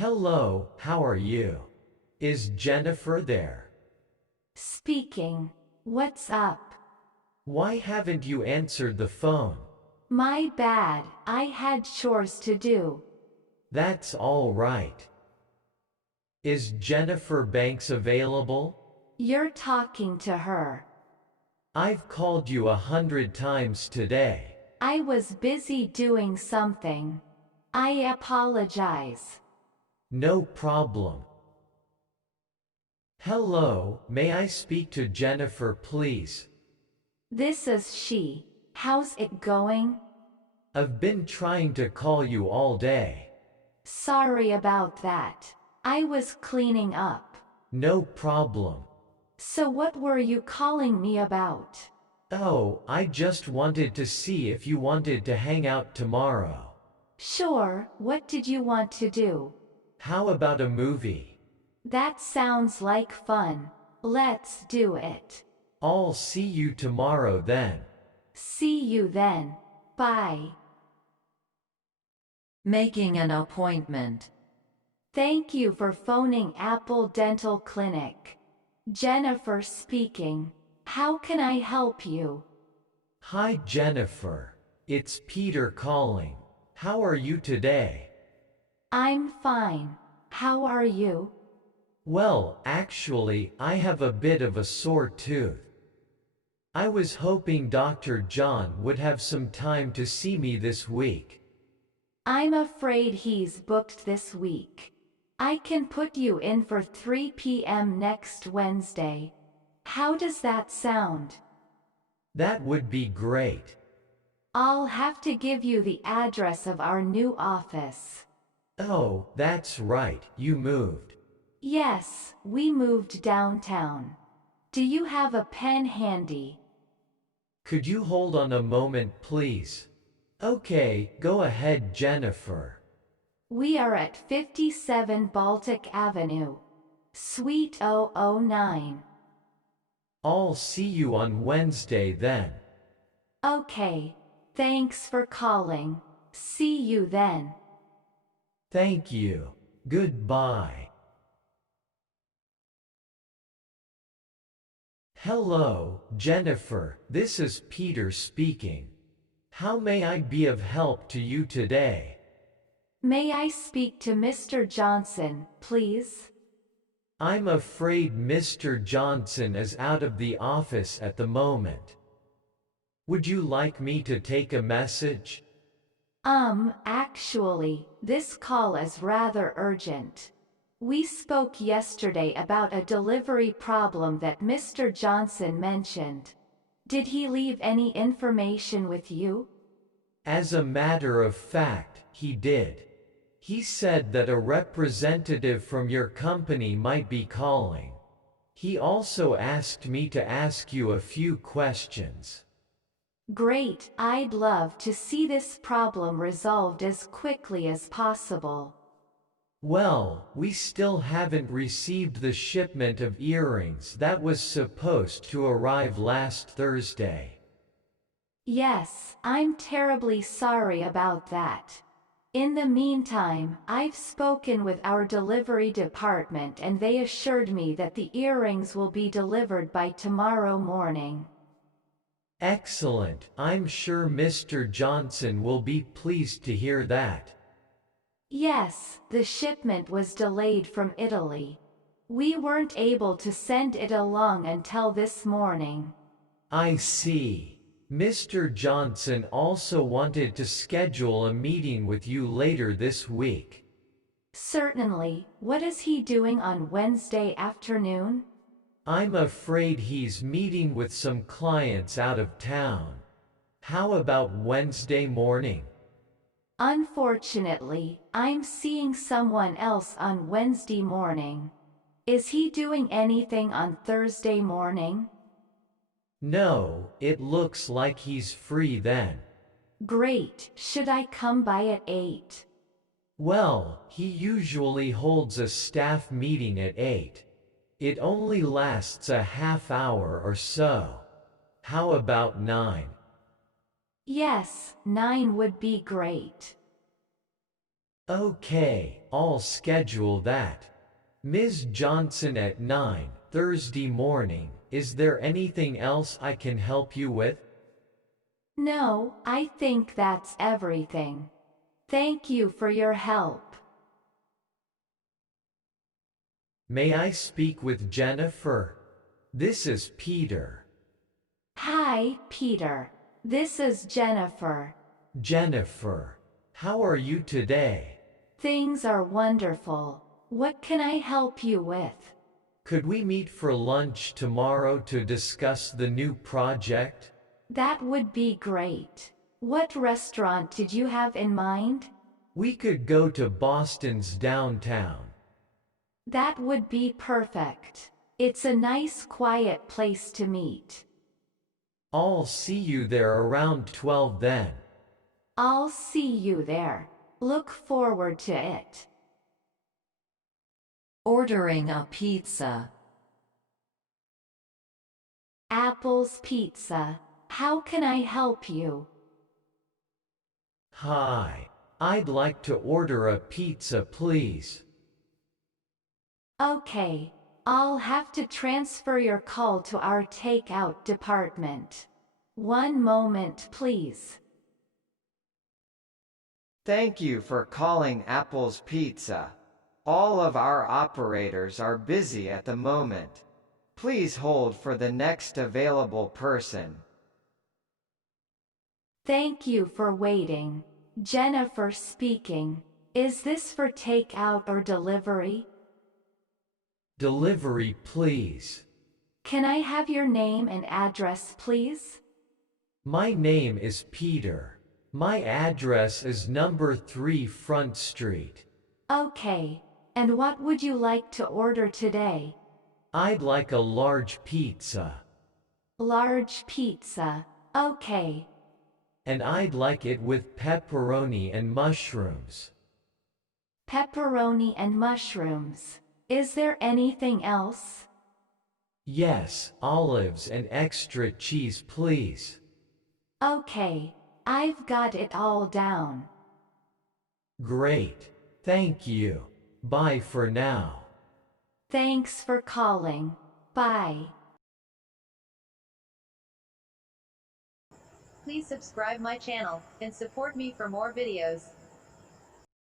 Hello, how are you? Is Jennifer there? Speaking. What's up? Why haven't you answered the phone? My bad, I had chores to do. That's all right. Is Jennifer Banks available? You're talking to her. I've called you 100 times today. I was busy doing something. I apologize. No problem. Hello, may I speak to Jennifer, please? This is she. How's it going? I've been trying to call you all day. Sorry about that. I was cleaning up. No problem. So what were you calling me about? Oh, I just wanted to see if you wanted to hang out tomorrow. Sure, what did you want to do? How about a movie? That sounds like fun. Let's do it. I'll see you tomorrow then. See you then. Bye. Making an appointment. Thank you for phoning Apple Dental Clinic. Jennifer speaking. How can I help you? Hi Jennifer. It's Peter calling. How are you today? I'm fine. How are you? Well, actually, I have a bit of a sore tooth. I was hoping Dr. John would have some time to see me this week. I'm afraid he's booked this week. I can put you in for 3 p.m. next Wednesday. How does that sound? That would be great. I'll have to give you the address of our new office. Oh, that's right, you moved. Yes, we moved downtown. Do you have a pen handy? Could you hold on a moment, please? Okay, go ahead, Jennifer. We are at 57 Baltic Avenue, Suite 009. I'll see you on Wednesday then. Okay, thanks for calling. See you then. Thank you. Goodbye. Hello, Jennifer, this is Peter speaking. How may I be of help to you today? May I speak to Mr. Johnson, please? I'm afraid Mr. Johnson is out of the office at the moment. Would you like me to take a message? Actually, this call is rather urgent. We spoke yesterday about a delivery problem that Mr. Johnson mentioned. Did he leave any information with you? As a matter of fact, he did. He said that a representative from your company might be calling. He also asked me to ask you a few questions. Great, I'd love to see this problem resolved as quickly as possible. Well, we still haven't received the shipment of earrings that was supposed to arrive last Thursday. Yes, I'm terribly sorry about that. In the meantime, I've spoken with our delivery department and they assured me that the earrings will be delivered by tomorrow morning. Excellent, I'm sure Mr. Johnson will be pleased to hear that. Yes, the shipment was delayed from Italy. We weren't able to send it along until this morning. I see. Mr. Johnson also wanted to schedule a meeting with you later this week. Certainly, what is he doing on Wednesday afternoon? I'm afraid he's meeting with some clients out of town. How about Wednesday morning? Unfortunately, I'm seeing someone else on Wednesday morning. Is he doing anything on Thursday morning? No, it looks like he's free then. Great, should I come by at 8? Well, he usually holds a staff meeting at 8. It only lasts a half hour or so. How about 9? Yes, 9 would be great. Okay, I'll schedule that. Ms. Johnson at 9, Thursday morning. Is there anything else I can help you with? No, I think that's everything. Thank you for your help. May I speak with Jennifer? This is Peter. Hi, Peter. This is Jennifer. Jennifer, how are you today? Things are wonderful. What can I help you with? Could we meet for lunch tomorrow to discuss the new project? That would be great. What restaurant did you have in mind? We could go to Boston's downtown. That would be perfect. It's a nice quiet place to meet. I'll see you there around 12 then. I'll see you there. Look forward to it. Ordering a pizza. Apple's Pizza. How can I help you? Hi, I'd like to order a pizza, please. Okay, I'll have to transfer your call to our takeout department. One moment, please. Thank you for calling Apple's Pizza. All of our operators are busy at the moment. Please hold for the next available person. Thank you for waiting. Jennifer speaking. Is this for takeout or delivery? Delivery, please. Can I have your name and address, please? My name is Peter. My address is number 3 Front Street. Okay, and what would you like to order today? I'd like a large pizza. Large pizza. Okay. And I'd like it with pepperoni and mushrooms. Pepperoni and mushrooms. Is there anything else? Yes, olives and extra cheese, please. Okay, I've got it all down. Great. Thank you. Bye for now. Thanks for calling. Bye. Please subscribe my channel and support me for more videos.